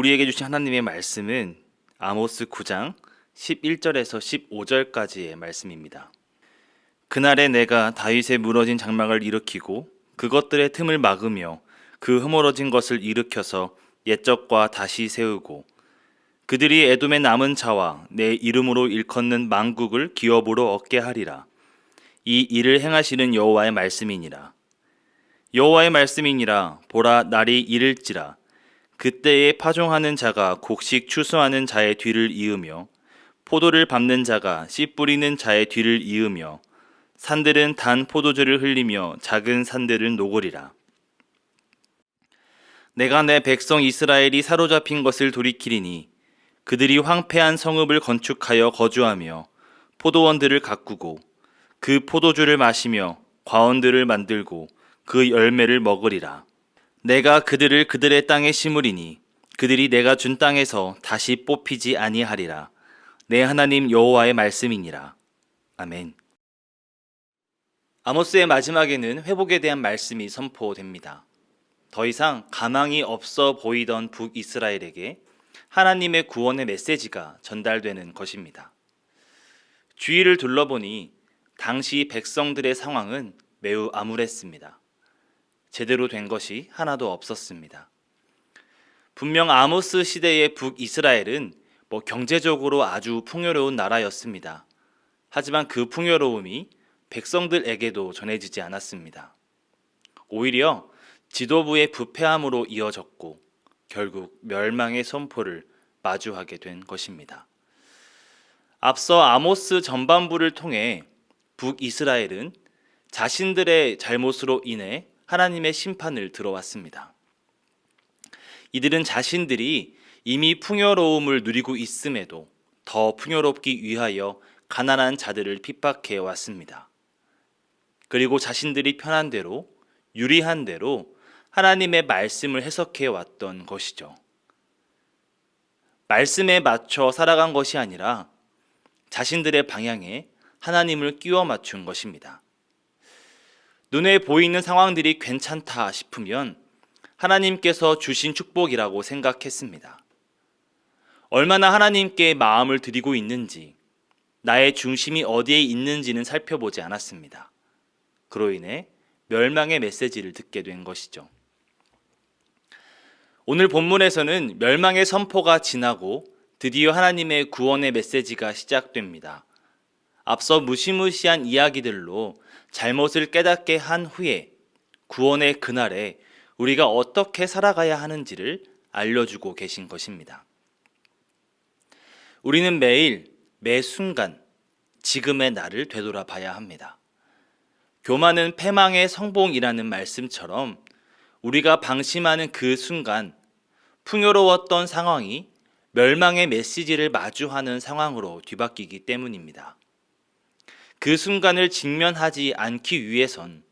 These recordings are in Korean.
우리에게 주신 하나님의 말씀은 아모스 9장 11절에서 15절까지의 말씀입니다. 그날에 내가 다윗의 무너진 장막을 일으키고 그것들의 틈을 막으며 그 허물어진 것을 일으켜서 옛적과 다시 세우고 그들이 에돔의 남은 자와 내 이름으로 일컫는 만국을 기업으로 얻게 하리라. 이 일을 행하시는 여호와의 말씀이니라. 여호와의 말씀이니라. 보라, 날이 이를지라. 그때에 파종하는 자가 곡식 추수하는 자의 뒤를 이으며 포도를 밟는 자가 씨 뿌리는 자의 뒤를 이으며 산들은 단 포도주를 흘리며 작은 산들은 녹으리라. 내가 내 백성 이스라엘이 사로잡힌 것을 돌이키리니 그들이 황폐한 성읍을 건축하여 거주하며 포도원들을 가꾸고 그 포도주를 마시며 과원들을 만들고 그 열매를 먹으리라. 내가 그들을 그들의 땅에 심으리니 그들이 내가 준 땅에서 다시 뽑히지 아니하리라. 내 하나님 여호와의 말씀이니라. 아멘. 아모스의 마지막에는 회복에 대한 말씀이 선포됩니다. 더 이상 가망이 없어 보이던 북이스라엘에게 하나님의 구원의 메시지가 전달되는 것입니다. 주위를 둘러보니 당시 백성들의 상황은 매우 암울했습니다. 제대로 된 것이 하나도 없었습니다. 분명 아모스 시대의 북이스라엘은 경제적으로 아주 풍요로운 나라였습니다. 하지만 그 풍요로움이 백성들에게도 전해지지 않았습니다. 오히려 지도부의 부패함으로 이어졌고 결국 멸망의 선포를 마주하게 된 것입니다. 앞서 아모스 전반부를 통해 북이스라엘은 자신들의 잘못으로 인해 하나님의 심판을 들어왔습니다. 이들은 자신들이 이미 풍요로움을 누리고 있음에도 더 풍요롭기 위하여 가난한 자들을 핍박해 왔습니다. 그리고 자신들이 편한 대로, 유리한 대로 하나님의 말씀을 해석해 왔던 것이죠. 말씀에 맞춰 살아간 것이 아니라 자신들의 방향에 하나님을 끼워 맞춘 것입니다. 눈에 보이는 상황들이 괜찮다 싶으면 하나님께서 주신 축복이라고 생각했습니다. 얼마나 하나님께 마음을 드리고 있는지, 나의 중심이 어디에 있는지는 살펴보지 않았습니다. 그로 인해 멸망의 메시지를 듣게 된 것이죠. 오늘 본문에서는 멸망의 선포가 지나고 드디어 하나님의 구원의 메시지가 시작됩니다. 앞서 무시무시한 이야기들로 잘못을 깨닫게 한 후에 구원의 그날에 우리가 어떻게 살아가야 하는지를 알려주고 계신 것입니다. 우리는 매일, 매 순간, 지금의 나를 되돌아봐야 합니다. 교만은 패망의 성봉이라는 말씀처럼 우리가 방심하는 그 순간 풍요로웠던 상황이 멸망의 메시지를 마주하는 상황으로 뒤바뀌기 때문입니다. 그 순간을 직면하지 않기 위해선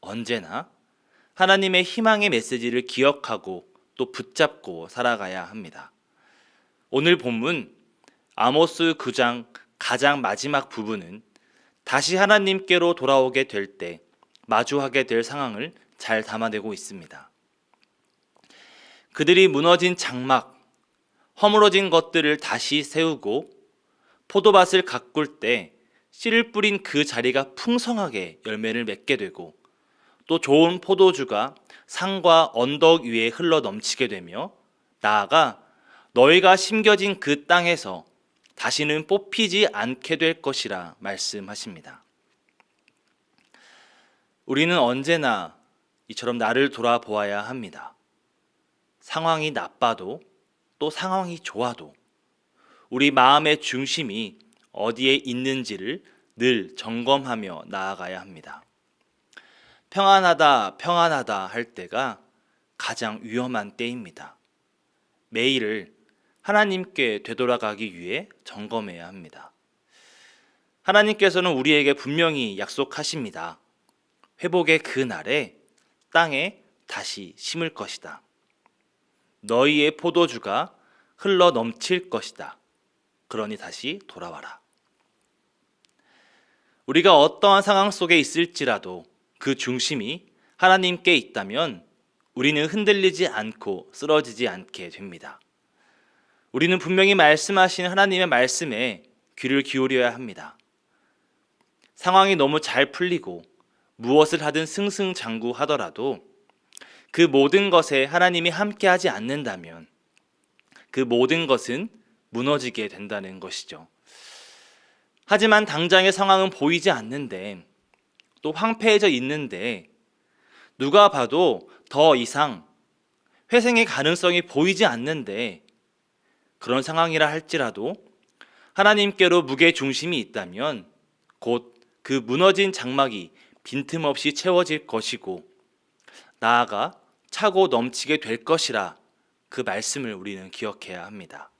언제나 하나님의 희망의 메시지를 기억하고 또 붙잡고 살아가야 합니다. 오늘 본문 아모스 9장 가장 마지막 부분은 다시 하나님께로 돌아오게 될 때 마주하게 될 상황을 잘 담아내고 있습니다. 그들이 무너진 장막, 허물어진 것들을 다시 세우고 포도밭을 가꿀 때 씨를 뿌린 그 자리가 풍성하게 열매를 맺게 되고 또 좋은 포도주가 산과 언덕 위에 흘러 넘치게 되며 나아가 너희가 심겨진 그 땅에서 다시는 뽑히지 않게 될 것이라 말씀하십니다. 우리는 언제나 이처럼 나를 돌아보아야 합니다. 상황이 나빠도 또 상황이 좋아도 우리 마음의 중심이 어디에 있는지를 늘 점검하며 나아가야 합니다. 평안하다, 평안하다 할 때가 가장 위험한 때입니다. 매일을 하나님께 되돌아가기 위해 점검해야 합니다. 하나님께서는 우리에게 분명히 약속하십니다. 회복의 그 날에 땅에 다시 심을 것이다. 너희의 포도주가 흘러 넘칠 것이다. 그러니 다시 돌아와라. 우리가 어떠한 상황 속에 있을지라도 그 중심이 하나님께 있다면 우리는 흔들리지 않고 쓰러지지 않게 됩니다. 우리는 분명히 말씀하신 하나님의 말씀에 귀를 기울여야 합니다. 상황이 너무 잘 풀리고 무엇을 하든 승승장구하더라도 그 모든 것에 하나님이 함께하지 않는다면 그 모든 것은 무너지게 된다는 것이죠. 하지만 당장의 상황은 보이지 않는데 또 황폐해져 있는데 누가 봐도 더 이상 회생의 가능성이 보이지 않는데 그런 상황이라 할지라도 하나님께로 무게 중심이 있다면 곧 그 무너진 장막이 빈틈없이 채워질 것이고 나아가 차고 넘치게 될 것이라 그 말씀을 우리는 기억해야 합니다.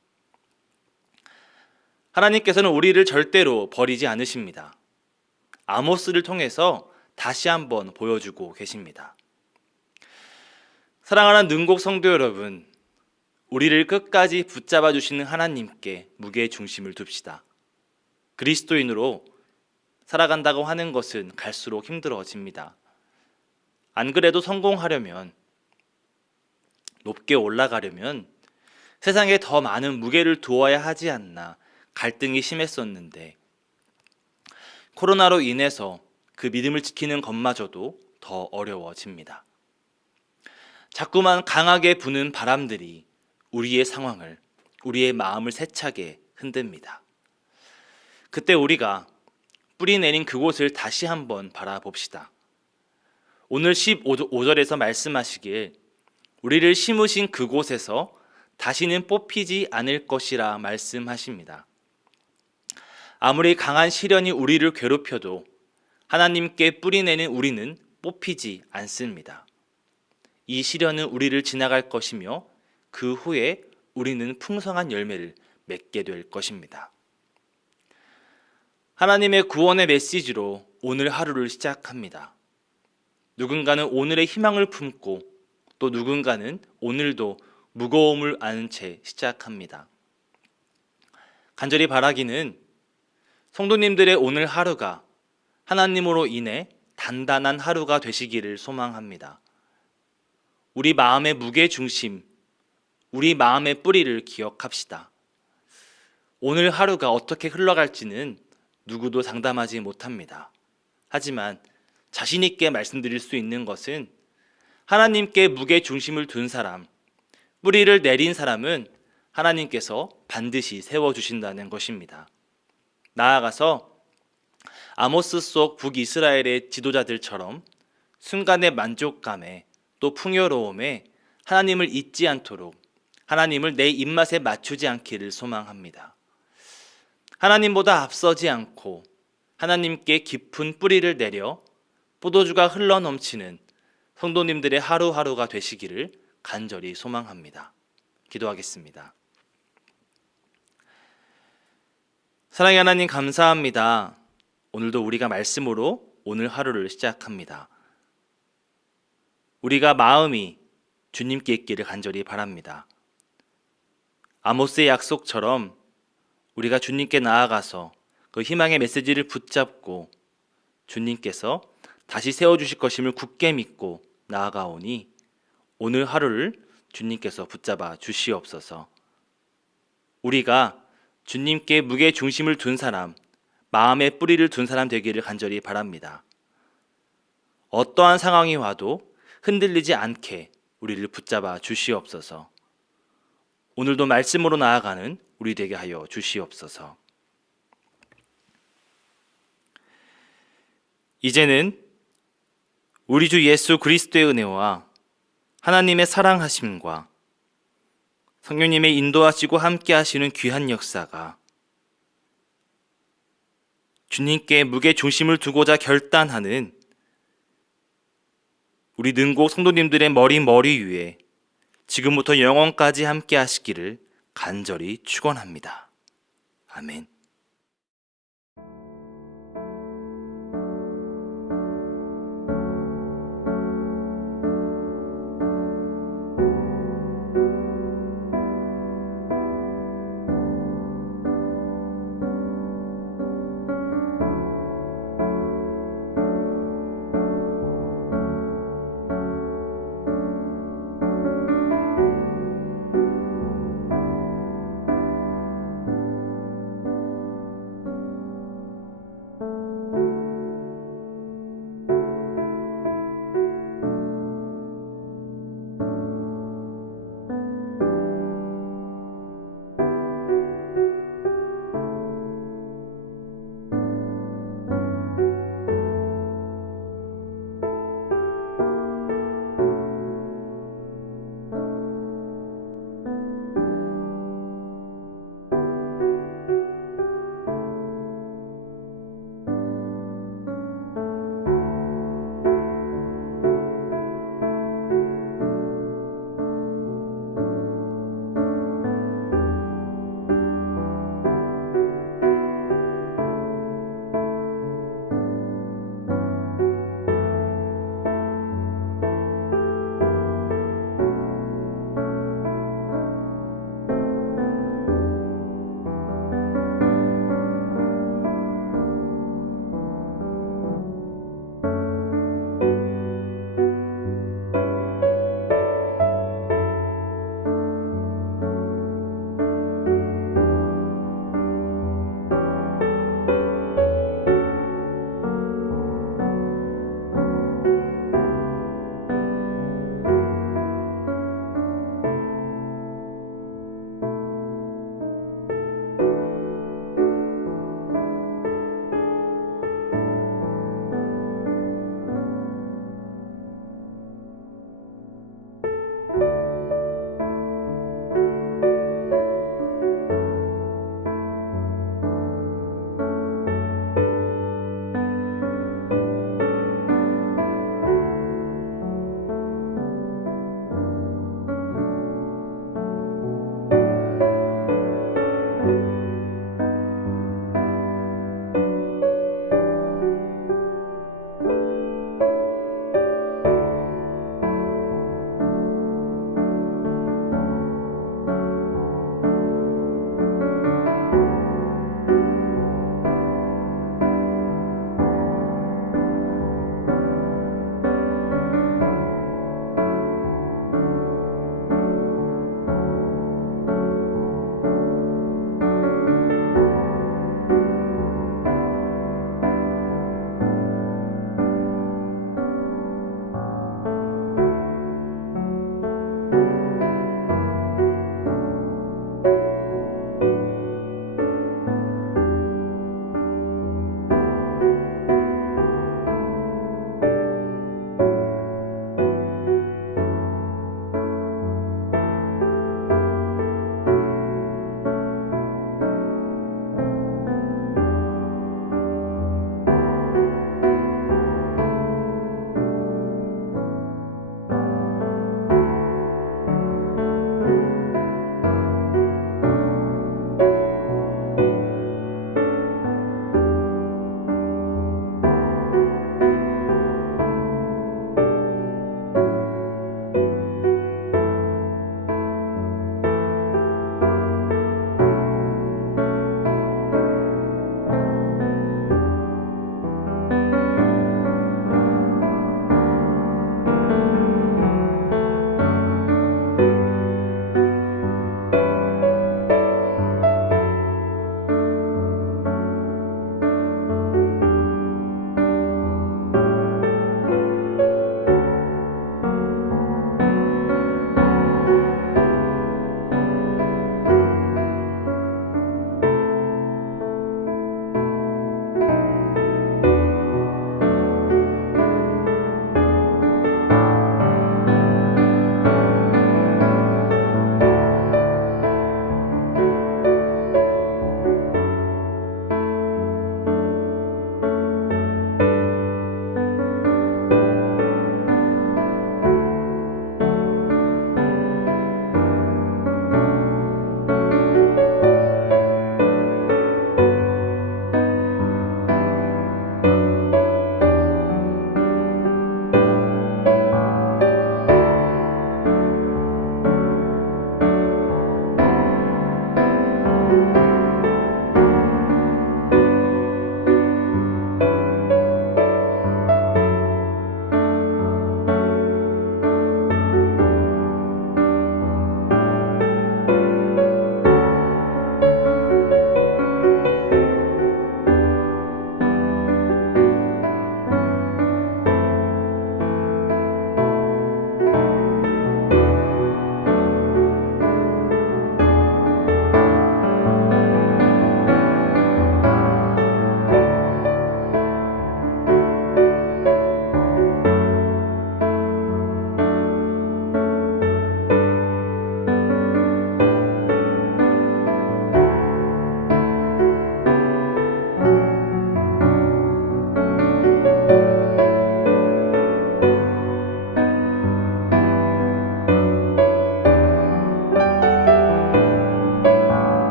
하나님께서는 우리를 절대로 버리지 않으십니다. 아모스를 통해서 다시 한번 보여주고 계십니다. 사랑하는 능곡 성도 여러분, 우리를 끝까지 붙잡아 주시는 하나님께 무게 중심을 둡시다. 그리스도인으로 살아간다고 하는 것은 갈수록 힘들어집니다. 안 그래도 성공하려면, 높게 올라가려면 세상에 더 많은 무게를 두어야 하지 않나 갈등이 심했었는데 코로나로 인해서 그 믿음을 지키는 것마저도 더 어려워집니다. 자꾸만 강하게 부는 바람들이 우리의 상황을, 우리의 마음을 세차게 흔듭니다. 그때 우리가 뿌리 내린 그곳을 다시 한번 바라봅시다. 오늘 15절에서 말씀하시길 우리를 심으신 그곳에서 다시는 뽑히지 않을 것이라 말씀하십니다. 아무리 강한 시련이 우리를 괴롭혀도 하나님께 뿌리내는 우리는 뽑히지 않습니다. 이 시련은 우리를 지나갈 것이며 그 후에 우리는 풍성한 열매를 맺게 될 것입니다. 하나님의 구원의 메시지로 오늘 하루를 시작합니다. 누군가는 오늘의 희망을 품고 또 누군가는 오늘도 무거움을 안은 채 시작합니다. 간절히 바라기는 성도님들의 오늘 하루가 하나님으로 인해 단단한 하루가 되시기를 소망합니다. 우리 마음의 무게 중심, 우리 마음의 뿌리를 기억합시다. 오늘 하루가 어떻게 흘러갈지는 누구도 장담하지 못합니다. 하지만 자신 있게 말씀드릴 수 있는 것은 하나님께 무게 중심을 둔 사람, 뿌리를 내린 사람은 하나님께서 반드시 세워주신다는 것입니다. 나아가서 아모스 속 북이스라엘의 지도자들처럼 순간의 만족감에 또 풍요로움에 하나님을 잊지 않도록 하나님을 내 입맛에 맞추지 않기를 소망합니다. 하나님보다 앞서지 않고 하나님께 깊은 뿌리를 내려 포도주가 흘러넘치는 성도님들의 하루하루가 되시기를 간절히 소망합니다. 기도하겠습니다. 사랑의 하나님 감사합니다. 오늘도 우리가 말씀으로 오늘 하루를 시작합니다. 우리가 마음이 주님께 있기를 간절히 바랍니다. 아모스의 약속처럼 우리가 주님께 나아가서 그 희망의 메시지를 붙잡고 주님께서 다시 세워주실 것임을 굳게 믿고 나아가오니 오늘 하루를 주님께서 붙잡아 주시옵소서. 우리가 주님께 무게 중심을 둔 사람, 마음의 뿌리를 둔 사람 되기를 간절히 바랍니다. 어떠한 상황이 와도 흔들리지 않게 우리를 붙잡아 주시옵소서. 오늘도 말씀으로 나아가는 우리 되게 하여 주시옵소서. 이제는 우리 주 예수 그리스도의 은혜와 하나님의 사랑하심과 성령님의 인도하시고 함께 하시는 귀한 역사가 주님께 무게 중심을 두고자 결단하는 우리 능곡 성도님들의 머리 위에 지금부터 영원까지 함께 하시기를 간절히 축원합니다. 아멘.